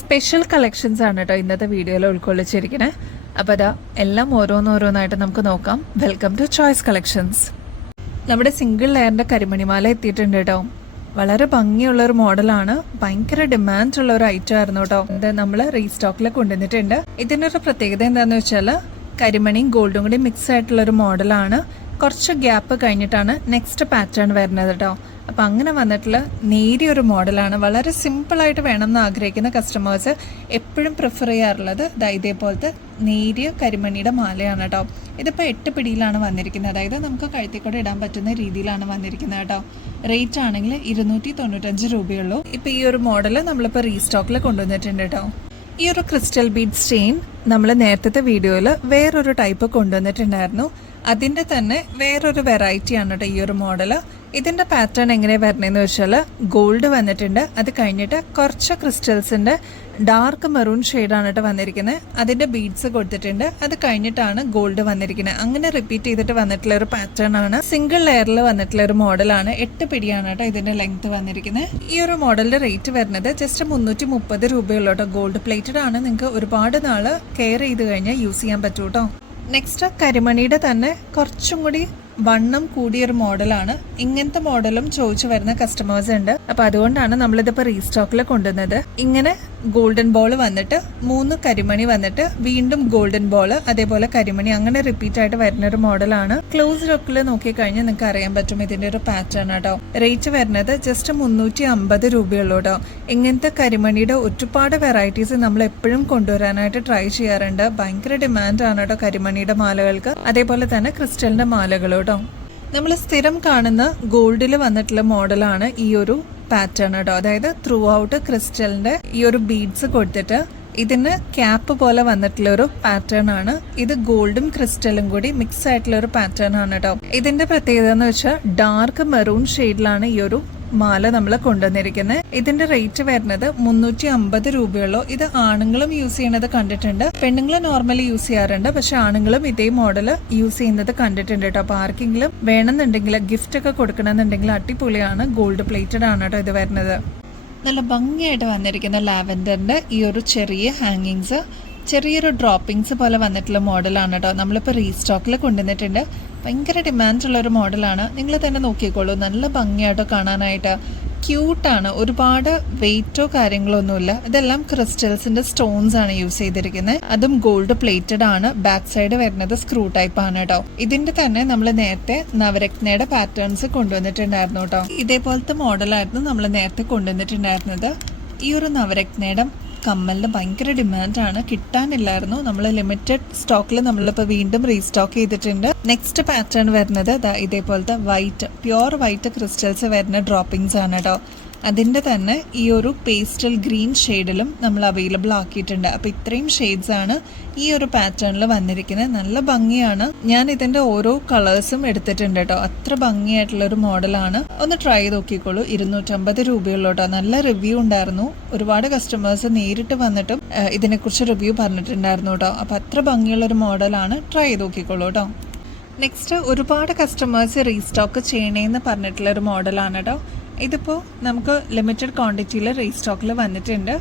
Special collections ആണ് കേട്ടോ ഇന്നത്തെ വീഡിയോയിൽ ഉൾക്കൊള്ളിച്ചിരിക്കുന്നത്. അപ്പോൾ അതാ എല്ലാം ഓരോന്നോരോന്നായിട്ട് നമുക്ക് നോക്കാം. Welcome to Choice collections. നമ്മുടെ സിംഗിൾ ലെയറിൻ്റെ കരിമണിമാല എത്തിയിട്ടുണ്ട് കേട്ടോ. വളരെ ഭംഗിയുള്ള ഒരു മോഡലാണ്, ഭയങ്കര ഡിമാൻഡ് ഉള്ള ഒരു ഐറ്റം ആയിരുന്നു കേട്ടോ. ഇത് നമ്മൾ റീസ്റ്റോക്കിൽ കൊണ്ടുവന്നിട്ടുണ്ട്. ഇതിൻ്റെ ഒരു പ്രത്യേകത എന്താണെന്ന് വെച്ചാൽ കരിമണിയും ഗോൾഡും കൂടി മിക്സ് ആയിട്ടുള്ളൊരു മോഡലാണ്. കുറച്ച് ഗ്യാപ്പ് കഴിഞ്ഞിട്ടാണ് നെക്സ്റ്റ് പാറ്റേൺ വരുന്നത് കേട്ടോ. അപ്പം അങ്ങനെ വന്നിട്ടുള്ള നേരിയൊരു മോഡലാണ്. വളരെ സിമ്പിളായിട്ട് വേണമെന്ന് ആഗ്രഹിക്കുന്ന കസ്റ്റമേഴ്സ് എപ്പോഴും പ്രിഫർ ചെയ്യാറുള്ളത് ഇതേപോലത്തെ നേരിയ കരിമണിയുടെ മാലയാണ് കേട്ടോ. ഇതിപ്പോൾ 8 പിടിയിലാണ് വന്നിരിക്കുന്നത്, അതായത് നമുക്ക് കഴുത്തിക്കൂടെ ഇടാൻ പറ്റുന്ന രീതിയിലാണ് വന്നിരിക്കുന്നത് കേട്ടോ. റേറ്റ് ആണെങ്കിൽ 295 രൂപയുള്ളൂ. ഇപ്പോൾ ഈ ഒരു മോഡൽ നമ്മളിപ്പോൾ റീസ്റ്റോക്കിൽ കൊണ്ടുവന്നിട്ടുണ്ട് കേട്ടോ. ഈ ഒരു ക്രിസ്റ്റൽ ബീഡ്സ് ചെയിൻ നമ്മൾ നേരത്തെ വീഡിയോയിൽ വേറൊരു ടൈപ്പ് കൊണ്ടുവന്നിട്ടുണ്ടായിരുന്നു. അതിൻ്റെ തന്നെ വേറൊരു വെറൈറ്റിയാണ് കേട്ടോ ഈ ഒരു മോഡൽ. ഇതിൻ്റെ പാറ്റേൺ എങ്ങനെയാണ് വരണതെന്ന് വെച്ചാൽ ഗോൾഡ് വന്നിട്ടുണ്ട്, അത് കഴിഞ്ഞിട്ട് കുറച്ച് ക്രിസ്റ്റൽസിൻ്റെ ഡാർക്ക് മെറൂൺ ഷെയ്ഡാണ് കേട്ടോ വന്നിരിക്കുന്നത്. അതിൻ്റെ ബീഡ്സ് കൊടുത്തിട്ടുണ്ട്, അത് കഴിഞ്ഞിട്ടാണ് ഗോൾഡ് വന്നിരിക്കുന്നത്. അങ്ങനെ റിപ്പീറ്റ് ചെയ്തിട്ട് വന്നിട്ടുള്ള ഒരു പാറ്റേൺ ആണ്. സിംഗിൾ ലെയറിൽ വന്നിട്ടുള്ള ഒരു മോഡലാണ്. 8 പിടിയാണ് കേട്ടോ ഇതിൻ്റെ ലെങ്ത് വന്നിരിക്കുന്നത്. ഈ ഒരു മോഡലിൻ്റെ റേറ്റ് വരുന്നത് ജസ്റ്റ് 330 രൂപയുള്ളൂ കേട്ടോ. ഗോൾഡ് പ്ലേറ്റഡ് ആണ്, നിങ്ങൾക്ക് ഒരുപാട് നാൾ കെയർ ചെയ്ത് കഴിഞ്ഞാൽ യൂസ് ചെയ്യാൻ പറ്റൂ കേട്ടോ. നെക്സ്റ്റ് കരിമണിയുടെ തന്നെ കുറച്ചും കൂടി വണ്ണം കൂടിയൊരു മോഡലാണ്. ഇങ്ങനത്തെ മോഡലും ചോദിച്ചു വരുന്ന കസ്റ്റമേഴ്സ് ഉണ്ട്. അപ്പൊ അതുകൊണ്ടാണ് നമ്മളിതിപ്പോൾ റീസ്റ്റോക്കിൽ കൊണ്ടുവന്നത്. ഇങ്ങനെ ഗോൾഡൻ ബോൾ വന്നിട്ട് 3 കരിമണി വന്നിട്ട് വീണ്ടും ഗോൾഡൻ ബോൾ, അതേപോലെ കരിമണി, അങ്ങനെ റിപ്പീറ്റ് ആയിട്ട് വരുന്ന ഒരു മോഡലാണ്. ക്ലോസ് ലുക്കിൽ നോക്കിക്കഴിഞ്ഞാൽ നിങ്ങൾക്ക് അറിയാൻ പറ്റും ഇതിന്റെ ഒരു പാറ്റേൺ കേട്ടോ. റേറ്റ് വരുന്നത് ജസ്റ്റ് 350 രൂപയുള്ളൂ കേട്ടോ. ഇങ്ങനത്തെ കരിമണിയുടെ ഒരുപാട് വെറൈറ്റീസ് നമ്മൾ എപ്പോഴും കൊണ്ടുവരാനായിട്ട് ട്രൈ ചെയ്യാറുണ്ട്. ഭയങ്കര ഡിമാൻഡ് ആണ് കേട്ടോ കരിമണിയുടെ മാലകൾക്ക്, അതേപോലെ തന്നെ ക്രിസ്റ്റലിന്റെ മാലകൾ കേട്ടോ. നമ്മൾ സ്ഥിരം കാണുന്ന ഗോൾഡിൽ വന്നിട്ടുള്ള മോഡലാണ് ഈ ഒരു പാറ്റേൺ കേട്ടോ. അതായത് ത്രൂ ഔട്ട് ക്രിസ്റ്റലിന്റെ ഈ ഒരു ബീഡ്സ് കൊടുത്തിട്ട് ഇതിന് ക്യാപ്പ് പോലെ വന്നിട്ടുള്ള ഒരു പാറ്റേൺ ആണ്. ഇത് ഗോൾഡും ക്രിസ്റ്റലും കൂടി മിക്സ് ആയിട്ടുള്ള ഒരു പാറ്റേൺ ആണ് കേട്ടോ. ഇതിന്റെ പ്രത്യേകത എന്ന് വെച്ചാൽ ഡാർക്ക് മെറൂൺ ഷെയ്ഡിലാണ് ഈ ഒരു മാല നമ്മൾ കൊണ്ടുവന്നിരിക്കുന്നത്. ഇതിന്റെ റേറ്റ് വരുന്നത് 350 രൂപയുള്ളൂ. ഇത് ആണുങ്ങളും യൂസ് ചെയ്യുന്നത് കണ്ടിട്ടുണ്ട്, പെണ്ണുങ്ങൾ നോർമലി യൂസ് ചെയ്യാറുണ്ട്, പക്ഷെ ആണുങ്ങളും ഇതേ മോഡൽ യൂസ് ചെയ്യുന്നത് കണ്ടിട്ടുണ്ട് കേട്ടോ. അപ്പൊ ആർക്കെങ്കിലും വേണമെന്നുണ്ടെങ്കിൽ ഗിഫ്റ്റ് ഒക്കെ കൊടുക്കണമെന്നുണ്ടെങ്കിൽ അടിപൊളിയാണ്. ഗോൾഡ് പ്ലേറ്റഡ് ആണ് കേട്ടോ ഇത് വരുന്നത്. നല്ല ഭംഗിയായിട്ട് വന്നിരിക്കുന്ന ലാവൻഡറിന്റെ ഈ ഒരു ചെറിയ ഹാങ്ങിങ്സ്, ചെറിയൊരു ഡ്രോപ്പിങ്സ് പോലെ വന്നിട്ടുള്ള മോഡലാണ് കേട്ടോ. നമ്മളിപ്പോൾ റീസ്റ്റോക്കിൽ കൊണ്ടുവന്നിട്ടുണ്ട്. ഭയങ്കര ഡിമാൻഡുള്ള ഒരു മോഡലാണ്. നിങ്ങൾ തന്നെ നോക്കിക്കോളൂ, നല്ല ഭംഗിയായിട്ടോ കാണാനായിട്ട്. ക്യൂട്ടാണ്, ഒരുപാട് വെയിറ്റോ കാര്യങ്ങളൊന്നുമില്ല. ഇതെല്ലാം ക്രിസ്റ്റൽസിന്റെ സ്റ്റോൺസ് ആണ് യൂസ് ചെയ്തിരിക്കുന്നത്, അതും ഗോൾഡ് പ്ലേറ്റഡ് ആണ്. ബാക്ക് സൈഡ് വരുന്നത് സ്ക്രൂ ടൈപ്പ് ആണ് കേട്ടോ. ഇതിന്റെ തന്നെ നമ്മൾ നേരത്തെ നവരത്നയുടെ പാറ്റേൺസ് കൊണ്ടുവന്നിട്ടുണ്ടായിരുന്നു കേട്ടോ. ഇതേപോലത്തെ മോഡലായിരുന്നു നമ്മൾ നേരത്തെ കൊണ്ടുവന്നിട്ടുണ്ടായിരുന്നത്. ഈ ഒരു നവരത്നയുടെ കമ്മലിന് ഭയങ്കര ഡിമാൻഡാണ്, കിട്ടാനില്ലായിരുന്നു. നമ്മൾ ലിമിറ്റഡ് സ്റ്റോക്കിൽ നമ്മളിപ്പോൾ വീണ്ടും റീസ്റ്റോക്ക് ചെയ്തിട്ടുണ്ട്. നെക്സ്റ്റ് പാറ്റേൺ വരുന്നത് ഇതേപോലത്തെ വൈറ്റ്, പ്യുവർ വൈറ്റ് ക്രിസ്റ്റൽസ് വരുന്ന ഡ്രോപ്പിങ്സ് ആണ് കേട്ടോ. അതിൻ്റെ തന്നെ ഈ ഒരു പേസ്റ്റൽ ഗ്രീൻ ഷെയ്ഡിലും നമ്മൾ അവൈലബിൾ ആക്കിയിട്ടുണ്ട്. അപ്പോൾ ഇത്രയും ഷെയ്ഡ്സ് ആണ് ഈ ഒരു പാറ്റേണിൽ വന്നിരിക്കുന്നത്. നല്ല ഭംഗിയാണ്. ഞാൻ ഇതിൻ്റെ ഓരോ കളേഴ്സും എടുത്തിട്ടുണ്ട് കേട്ടോ. അത്ര ഭംഗിയായിട്ടുള്ളൊരു മോഡലാണ്. ഒന്ന് ട്രൈ ചെയ്ത് നോക്കിക്കോളൂ. 250 രൂപയുള്ളൂ കേട്ടോ. നല്ല റിവ്യൂ ഉണ്ടായിരുന്നു. ഒരുപാട് കസ്റ്റമേഴ്സ് നേരിട്ട് വന്നിട്ടും ഇതിനെക്കുറിച്ച് റിവ്യൂ പറഞ്ഞിട്ടുണ്ടായിരുന്നു കേട്ടോ. അപ്പോൾ അത്ര ഭംഗിയുള്ളൊരു മോഡലാണ്. ട്രൈ ചെയ്ത് നോക്കിക്കോളൂ കേട്ടോ. നെക്സ്റ്റ് ഒരുപാട് കസ്റ്റമേഴ്സ് റീസ്റ്റോക്ക് ചെയ്യണേന്ന് പറഞ്ഞിട്ടുള്ളൊരു മോഡലാണ് കേട്ടോ. ഇതിപ്പോൾ നമുക്ക് ലിമിറ്റഡ് ക്വാണ്ടിറ്റിയിൽ റീസ്റ്റോക്കിൽ വന്നിട്ടുണ്ട്.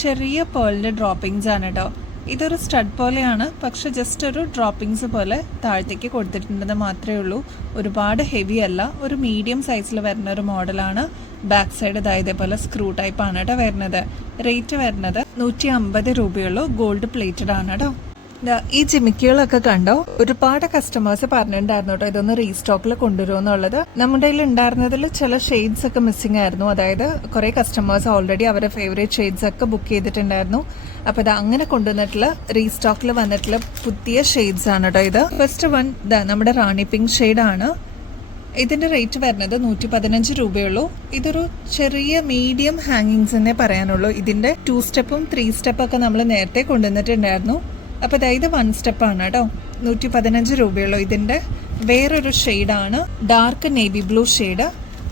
ചെറിയ പേളിൻ്റെ ഡ്രോപ്പിങ്സ് ആണ് കേട്ടോ. ഇതൊരു സ്റ്റഡ് പോലെയാണ്, പക്ഷെ ജസ്റ്റ് ഒരു ഡ്രോപ്പിങ്സ് പോലെ താഴത്തേക്ക് കൊടുത്തിട്ടുണ്ടെന്ന് മാത്രമേ ഉള്ളൂ. ഒരുപാട് ഹെവി അല്ല, ഒരു മീഡിയം സൈസിൽ വരുന്ന ഒരു മോഡലാണ്. ബാക്ക് സൈഡ് ഇതേപോലെ സ്ക്രൂ ടൈപ്പ് ആണ് കേട്ടോ വരുന്നത്. റേറ്റ് വരുന്നത് 150 രൂപയുള്ളൂ. ഗോൾഡ് പ്ലേറ്റഡ് ആണ് കേട്ടോ. ഈ ജിമിക്കുകളൊക്കെ കണ്ടോ, ഒരുപാട് കസ്റ്റമേഴ്സ് പറഞ്ഞിട്ടുണ്ടായിരുന്നു കേട്ടോ ഇതൊന്ന് റീസ്റ്റോക്കിൽ കൊണ്ടുവരുമെന്നുള്ളത്. നമ്മുടെ കയ്യിൽ ഉണ്ടായിരുന്നതിൽ ചില ഷെയ്ഡ്സ് ഒക്കെ മിസ്സിംഗ് ആയിരുന്നു. അതായത് കുറെ കസ്റ്റമേഴ്സ് ഓൾറെഡി അവരുടെ ഫേവറേറ്റ് ഷെയ്ഡ്സ് ഒക്കെ ബുക്ക് ചെയ്തിട്ടുണ്ടായിരുന്നു. അപ്പൊ ഇത് അങ്ങനെ കൊണ്ടുവന്നിട്ടുള്ള റീസ്റ്റോക്കിൽ വന്നിട്ടുള്ള പുതിയ ഷെയ്ഡ്സ് ആണ് കേട്ടോ ഇത്. ഫസ്റ്റ് വൺ നമ്മുടെ റാണി പിങ്ക് ഷെയ്ഡാണ്. ഇതിന്റെ റേറ്റ് വരുന്നത് 115 രൂപയുള്ളൂ. ഇതൊരു ചെറിയ മീഡിയം ഹാങ്ങിങ്സ് എന്നേ പറയാനുള്ളൂ. ഇതിന്റെ 2 സ്റ്റെപ്പും 3 സ്റ്റെപ്പൊക്കെ നമ്മൾ നേരത്തെ കൊണ്ടുവന്നിട്ടുണ്ടായിരുന്നു. അപ്പോൾ ഇത് 1 സ്റ്റെപ്പാണ് കേട്ടോ. 115 രൂപയുള്ളൂ. ഇതിൻ്റെ വേറൊരു ഷെയ്ഡാണ് ഡാർക്ക് നേവി ബ്ലൂ ഷെയ്ഡ്.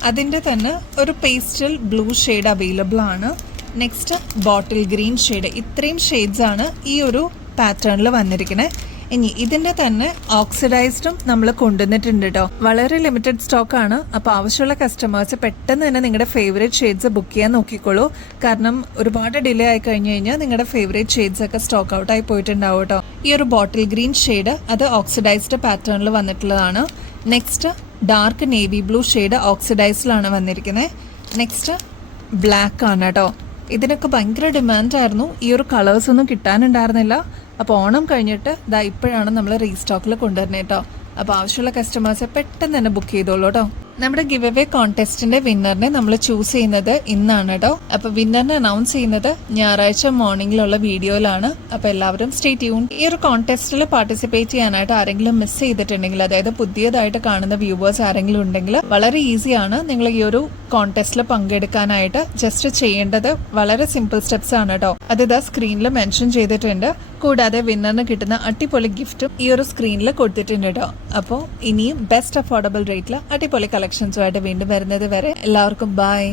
അതിൻ്റെ തന്നെ ഒരു പേസ്റ്റൽ ബ്ലൂ ഷെയ്ഡ് അവൈലബിൾ ആണ്. നെക്സ്റ്റ് ബോട്ടിൽ ഗ്രീൻ ഷെയ്ഡ്. ഇത്രയും ഷെയ്ഡ്സ് ആണ് ഈ ഒരു പാറ്റേണിൽ വന്നിരിക്കുന്നത്. ഇനി ഇതിന്റെ തന്നെ ഓക്സിഡൈസ്ഡും നമ്മൾ കൊണ്ടുവന്നിട്ടുണ്ട് കേട്ടോ. വളരെ ലിമിറ്റഡ് സ്റ്റോക്ക് ആണ്. അപ്പൊ ആവശ്യമുള്ള കസ്റ്റമേഴ്സ് പെട്ടെന്ന് തന്നെ നിങ്ങളുടെ ഫേവറേറ്റ് ഷെയ്ഡ്സ് ബുക്ക് ചെയ്യാൻ നോക്കിക്കോളൂ. കാരണം ഒരുപാട് ഡിലേ ആയി കഴിഞ്ഞു കഴിഞ്ഞാൽ നിങ്ങളുടെ ഫേവറേറ്റ് ഷെയ്ഡ്സ് ഒക്കെ സ്റ്റോക്ക് ഔട്ട് ആയി പോയിട്ടുണ്ടാവും കേട്ടോ. ഈ ഒരു ബോട്ടിൽ ഗ്രീൻ ഷെയ്ഡ് അത് ഓക്സിഡൈസ്ഡ് പാറ്റേണിൽ വന്നിട്ടുള്ളതാണ്. Next dark navy blue shade ഓക്സിഡൈസ്ഡിലാണ് വന്നിരിക്കുന്നത്. നെക്സ്റ്റ് ബ്ലാക്ക് ആണ് കേട്ടോ. ഇതിനൊക്കെ ഭയങ്കര ഡിമാൻഡായിരുന്നു. ഈ ഒരു കളേഴ്സ് ഒന്നും കിട്ടാനുണ്ടായിരുന്നില്ല. അപ്പോൾ ഓണം കഴിഞ്ഞിട്ട് ഇതാ ഇപ്പോഴാണ് നമ്മൾ റീസ്റ്റോക്കിൽ കൊണ്ടുവരുന്നത് കേട്ടോ. അപ്പോൾ ആവശ്യമുള്ള കസ്റ്റമേഴ്സ് പെട്ടെന്ന് തന്നെ ബുക്ക് ചെയ്തോളൂ കേട്ടോ. നമ്മുടെ ഗിവ് അവേ കോൺടെസ്റ്റിന്റെ വിന്നറിനെ നമ്മൾ ചൂസ് ചെയ്യുന്നത് ഇന്നാണ് കേട്ടോ. അപ്പോൾ വിന്നറിനെ അനൗൺസ് ചെയ്യുന്നത് ഞായറാഴ്ച മോർണിംഗിലുള്ള വീഡിയോയിലാണ്. അപ്പോൾ എല്ലാവരും സ്റ്റേ ട്യൂൺ. ഈ ഒരു കോൺടെസ്റ്റിൽ പാർട്ടിസിപ്പേറ്റ് ചെയ്യാനായിട്ട് ആരെങ്കിലും മിസ് ചെയ്തിട്ടുണ്ടെങ്കിൽ, അതായത് പുതിയതായിട്ട് കാണുന്ന വ്യൂവേഴ്സ് ആരെങ്കിലും ഉണ്ടെങ്കിൽ വളരെ ഈസിയാണ് നിങ്ങൾ ഈ ഒരു കോൺടെസ്റ്റിൽ പങ്കെടുക്കാനായിട്ട്. ജസ്റ്റ് ചെയ്യേണ്ടത് വളരെ സിമ്പിൾ സ്റ്റെപ്സ് ആണ് കേട്ടോ. അത് ഇതാ സ്ക്രീനിൽ മെൻഷൻ ചെയ്തിട്ടുണ്ട്. കൂടാതെ വിന്നറിന് കിട്ടുന്ന അടിപൊളി ഗിഫ്റ്റും ഈ ഒരു സ്ക്രീനിൽ കൊടുത്തിട്ടുണ്ട് കേട്ടോ. അപ്പോൾ ഇനിയും ബെസ്റ്റ് അഫോർഡബിൾ റേറ്റിൽ അടിപൊളി കളക്ഷൻസുമായിട്ട് വീണ്ടും വരുന്നത് വരെ എല്ലാവർക്കും ബൈ.